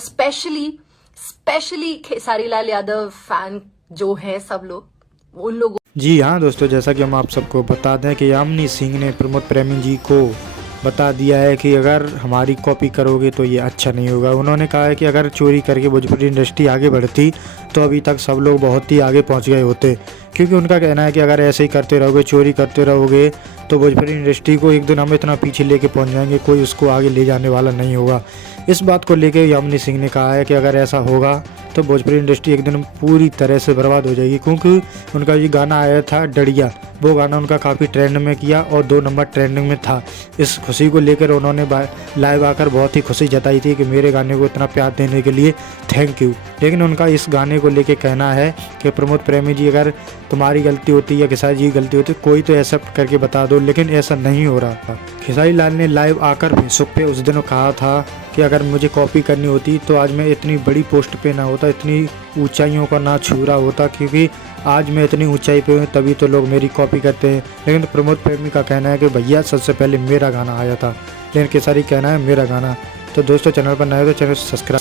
Specially specially Khesari Lal Yadav fan जो है सब लोग, उन लोगों जी हाँ दोस्तों, जैसा कि हम आप सबको बता दें कि यामिनी सिंह ने प्रमोद प्रेमी जी को बता दिया है कि अगर हमारी कॉपी करोगे तो ये अच्छा नहीं होगा। उन्होंने कहा है कि अगर चोरी करके भोजपुरी इंडस्ट्री आगे बढ़ती तो अभी तक सब लोग बहुत ही आगे पहुंच गए होते, क्योंकि उनका कहना है कि अगर ऐसे ही करते रहोगे, चोरी करते रहोगे, तो भोजपुरी इंडस्ट्री को एक दिन हम इतना पीछे लेके पहुंच जाएंगे, कोई उसको आगे ले जाने वाला नहीं होगा। इस बात को लेकर यामिनी सिंह ने कहा है कि अगर ऐसा होगा तो भोजपुरी इंडस्ट्री एक दिन पूरी तरह से बर्बाद हो जाएगी, क्योंकि उनका ये गाना आया था डड़िया, वो गाना उनका काफ़ी ट्रेंड में किया और 2 नंबर ट्रेंडिंग में था। इस खुशी को लेकर उन्होंने लाइव आकर बहुत ही खुशी जताई थी कि मेरे गाने को इतना प्यार देने के लिए थैंक यू। लेकिन उनका इस गाने को लेकर कहना है कि प्रमोद प्रेमी जी, अगर तुम्हारी गलती होती या खेसारी जी की गलती होती कोई तो एक्सेप्ट करके बता दो, लेकिन ऐसा नहीं हो रहा था। खेसारी लाल ने लाइव आकर फेसबुक पे उस दिन कहा था कि अगर मुझे कॉपी करनी होती तो आज मैं इतनी बड़ी पोस्ट पे ना होता, इतनी ऊंचाइयों का ना छू रहा होता, क्योंकि आज मैं इतनी ऊंचाई पे हूँ तभी तो लोग मेरी कॉपी करते हैं। लेकिन प्रमोद प्रेमी का कहना है कि भैया सबसे पहले मेरा गाना आया था, लेकिन खेसारी कहना है मेरा गाना। तो दोस्तों, चैनल पर नए हो तो चैनल सब्सक्राइब